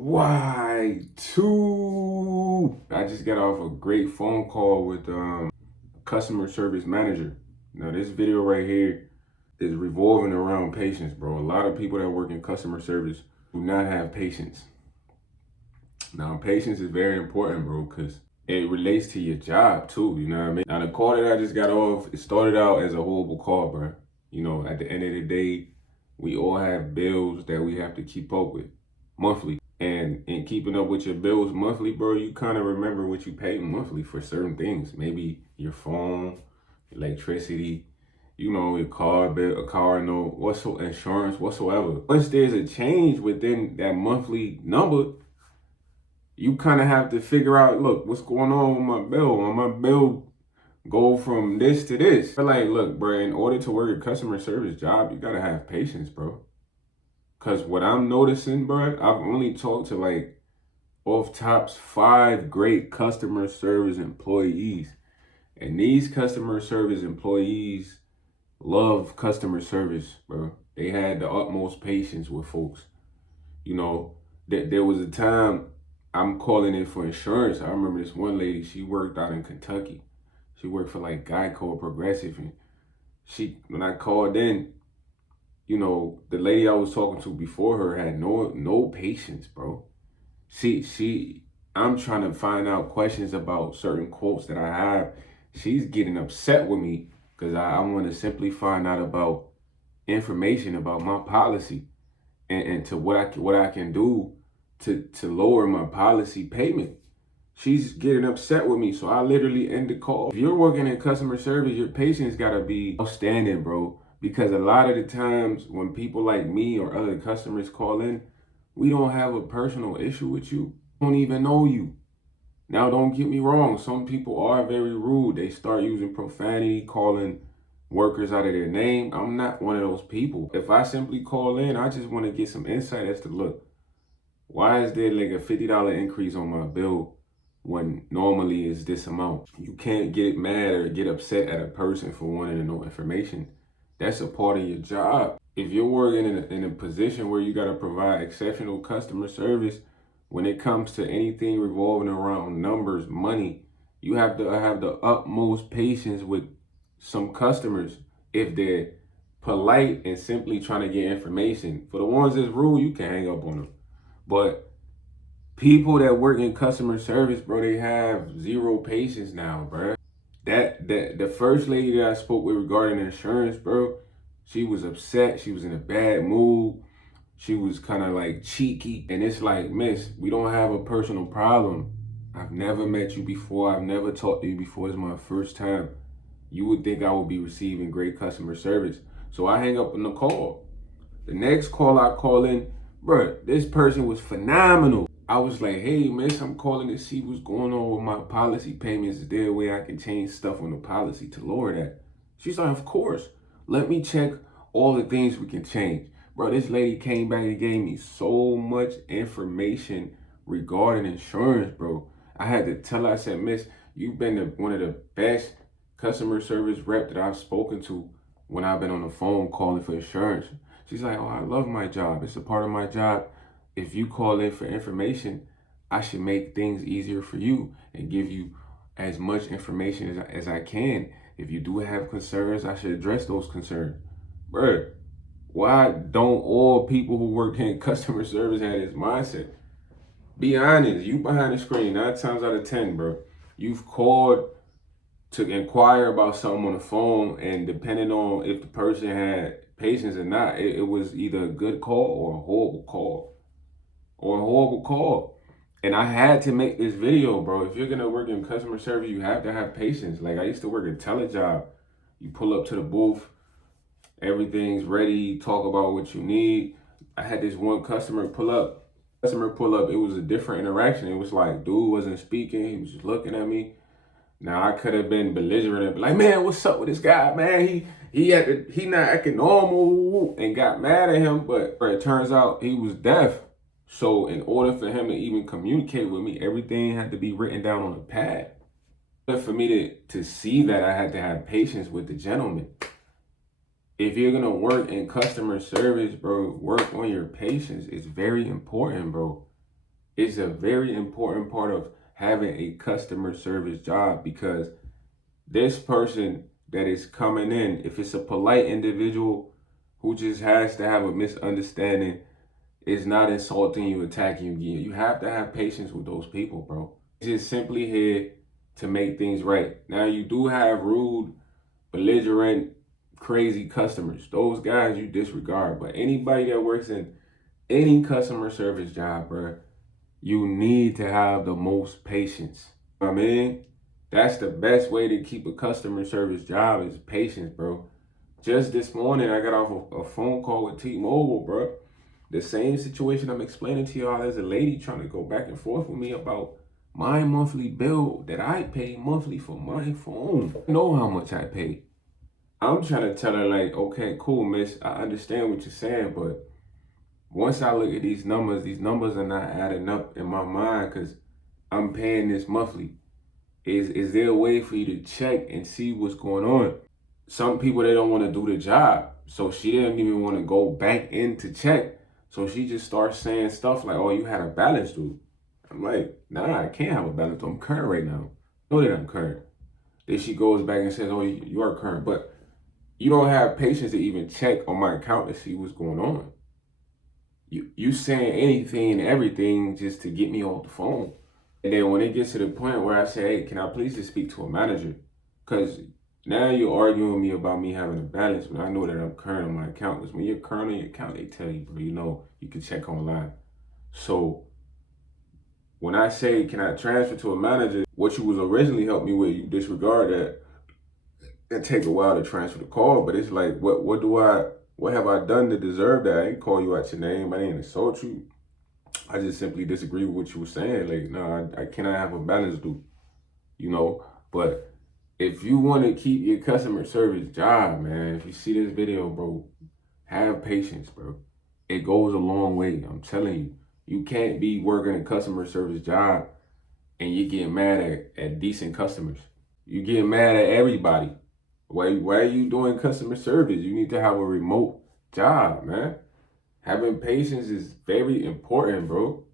Y2. I just got off a great phone call with customer service manager. Now this video right here is revolving around patience, bro. A lot of people that work in customer service do not have patience. Now patience is very important, bro, because it relates to your job too, you know what I mean? Now the call that I just got off, it started out as a horrible call, bro. You know, at the end of the day, we all have bills that we have to keep up with monthly. And in keeping up with your bills monthly, bro, you kind of remember what you pay monthly for certain things. Maybe your phone, electricity, you know, your car bill, a car note, insurance, whatsoever. Once there's a change within that monthly number, you kind of have to figure out, look, what's going on with my bill? When my bill go from this to this. But like, look, bro, in order to work a customer service job, you gotta have patience, bro. Cause what I'm noticing, bro, I've only talked to like off tops 5 great customer service employees. And these customer service employees love customer service, bro. They had the utmost patience with folks. You know, there was a time I'm calling in for insurance. I remember this one lady, she worked out in Kentucky. She worked for like Geico or Progressive. And when I called in, you know, the lady I was talking to before her had no patience, bro. I'm trying to find out questions about certain quotes that I have. She's getting upset with me because I want to simply find out about information about my policy and to what I can do to lower my policy payment. She's getting upset with me, so I literally end the call. If you're working in customer service, your patience gotta be outstanding, bro. Because a lot of the times when people like me or other customers call in, we don't have a personal issue with you. Don't even know you. Now, don't get me wrong. Some people are very rude. They start using profanity, calling workers out of their name. I'm not one of those people. If I simply call in, I just want to get some insight as to, look, why is there like a $50 increase on my bill when normally it's this amount? You can't get mad or get upset at a person for wanting to know information. That's a part of your job. If you're working in a position where you got to provide exceptional customer service, when it comes to anything revolving around numbers, money, you have to have the utmost patience with some customers if they're polite and simply trying to get information. For the ones that's rude, you can hang up on them. But people that work in customer service, bro, they have zero patience now, bro. That the first lady that I spoke with regarding insurance, bro, she was upset. She was in a bad mood. She was kind of like cheeky. And it's like, miss, we don't have a personal problem. I've never met you before. I've never talked to you before. It's my first time. You would think I would be receiving great customer service. So I hang up on the call. The next call I call in, bro, this person was phenomenal. I was like, hey, miss, I'm calling to see what's going on with my policy payments. Is there a way I can change stuff on the policy to lower that? She's like, of course. Let me check all the things we can change. Bro, this lady came back and gave me so much information regarding insurance, bro. I had to tell her, I said, miss, you've been one of the best customer service rep that I've spoken to when I've been on the phone calling for insurance. She's like, oh, I love my job. It's a part of my job. If you call in for information, I should make things easier for you and give you as much information as I can. If you do have concerns, I should address those concerns. Bruh, why don't all people who work in customer service have this mindset? Be honest, you behind the screen, 9 times out of 10, bro. You've called to inquire about something on the phone, and depending on if the person had patience or not, it was either a good call or a horrible call. And I had to make this video, bro. If you're gonna work in customer service, you have to have patience. Like I used to work a telejob. You pull up to the booth, everything's ready, talk about what you need. I had this one customer pull up. It was a different interaction. It was like dude wasn't speaking, he was just looking at me. Now I could have been belligerent and be like, man, what's up with this guy, man? He not acting normal, and got mad at him, but it turns out he was deaf. So in order for him to even communicate with me, everything had to be written down on a pad. But for me to see that, I had to have patience with the gentleman. If you're gonna work in customer service, bro, work on your patience. It's very important, bro. is a very important part of having a customer service job, because this person that is coming in, if it's a polite individual who just has to have a misunderstanding, is not insulting you, attacking you again. You have to have patience with those people, bro. Just simply here to make things right. Now, you do have rude, belligerent, crazy customers. Those guys you disregard. But anybody that works in any customer service job, bro, you need to have the most patience. I mean, that's the best way to keep a customer service job is patience, bro. Just this morning, I got off a phone call with T-Mobile, bro. The same situation I'm explaining to y'all. There's a lady trying to go back and forth with me about my monthly bill that I pay monthly for my phone. I know how much I pay. I'm trying to tell her, like, okay, cool, miss. I understand what you're saying, but once I look at these numbers are not adding up in my mind because I'm paying this monthly. Is there a way for you to check and see what's going on? Some people, they don't want to do the job. So she didn't even want to go back in to check. So she just starts saying stuff like, oh, you had a balance due. I'm like, nah, I can't have a balance due. I'm current right now. I know that I'm current. Then she goes back and says, oh, you are current. But you don't have patience to even check on my account to see what's going on. You saying anything and everything just to get me off the phone. And then when it gets to the point where I say, hey, can I please just speak to a manager? Because now you're arguing with me about me having a balance when I know that I'm current on my account. Because when you're current on your account, they tell you, bro, you know, you can check online. So when I say, can I transfer to a manager, what you was originally helping me with, you disregard that. It take a while to transfer the call, but it's like, what have I done to deserve that? I ain't call you out your name. I didn't insult you. I just simply disagree with what you were saying. Like, no, I cannot have a balance due, you know? But if you want to keep your customer service job, man, if you see this video, bro, have patience, bro. It goes a long way. I'm telling you. You can't be working a customer service job and you get mad at decent customers. You get mad at everybody. Why are you doing customer service? You need to have a remote job, man. Having patience is very important, bro.